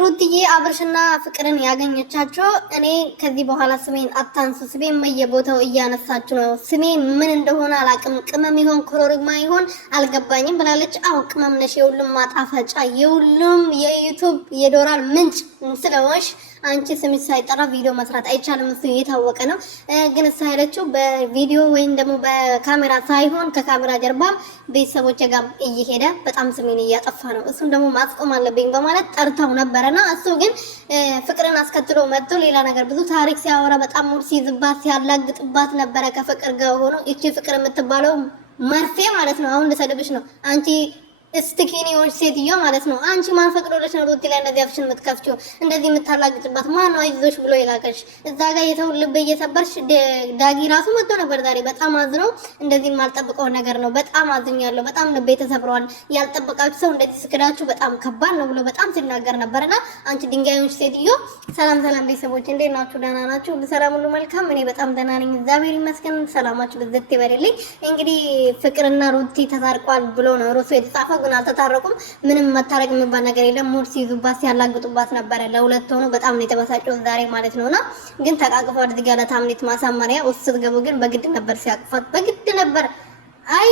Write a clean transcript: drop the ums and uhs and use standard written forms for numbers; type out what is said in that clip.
ሩትዬ አብርሽና ፍቅርን ያገኘቻቸው እኔ ከዚህ በኋላ ስሜን አታንሱ፣ ስሜን በየቦታው እያነሳችሁ ነው፣ ስሜ ምን እንደሆነ አላቅም፣ ቅመም ይሆን ኮረሪማ ይሆን አልገባኝም ብላለች። አው ቅመም ነሽ፣ የሁሉም ማጣፈጫ፣ የሁሉም የዩቲዩብ የዶላር ምንጭ ስለሆንሽ አንቺ ስምሽ ሳይጠራ ቪዲዮ መስራት አይቻልም። እሱ የታወቀ ነው። ግን እሷ ያለችው በቪዲዮ ወይም ደግሞ በካሜራ ሳይሆን ከካሜራ ጀርባ ቤተሰቦች ጋር እየሄደ በጣም ስሜን እያጠፋ ነው፣ እሱን ደግሞ ማስቆም አለብኝ በማለት ጠርተው ነበረና እሱ ግን ፍቅርን አስከትሎ መጥቶ ሌላ ነገር ብዙ ታሪክ ሲያወራ በጣም ሙድ ሲይዝባት ሲያላግጥባት ነበረ ከፍቅር ጋር ሆኖ። እቺ ፍቅር የምትባለው መርፌ ማለት ነው። አሁን ልሰድብሽ ነው አንቺ እስቲኪኒዎች ሴትዮ ማለት ነው። አንቺ ማን ፈቅዶልሽ ነው ሩቲ ላይ እንደዚህ አፍሽን የምትከፍቺው እንደዚህ የምታላግጥባት? ማን ነው አይዞሽ ብሎ ይላከሽ? እዛ ጋር የሰው ልብ እየሰበርሽ ዳጊ ራሱ መጥቶ ነበር ዛሬ። በጣም አዝነው እንደዚህ የማልጠብቀው ነገር ነው፣ በጣም አዝኛለሁ፣ በጣም ልቤ ተሰብሯል፣ ያልጠበቃችሁ ሰው እንደዚህ ስክዳችሁ በጣም ከባድ ነው ብሎ በጣም ሲናገር ነበርና አንቺ ድንጋዮች ሴትዮ። ሰላም ሰላም ቤተሰቦች እንዴት ናችሁ? ደህና ናችሁ? ሁሉ ሰላም ሁሉ መልካም? እኔ በጣም ደህና ነኝ እግዚአብሔር ይመስገን። ሰላማችሁ በዘት ይበልልኝ። እንግዲህ ፍቅርና ሩቲ ተታርቋል ብሎ ነው ሩሱ የተጻፈው ግን አልተታረቁም። ምንም መታረቅ የሚባል ነገር የለም። ሙድ ሲይዙባት ሲያላግጡባት ነበረ ለሁለት ሆኖ በጣም ነው የተበሳጨው ዛሬ ማለት ነውና ግን ተቃቅፈው እዚህ ጋር ለታምኔት ማሳመሪያ ውስጥ ገቡ። ግን በግድ ነበር ሲያቅፋት፣ በግድ ነበር። አይ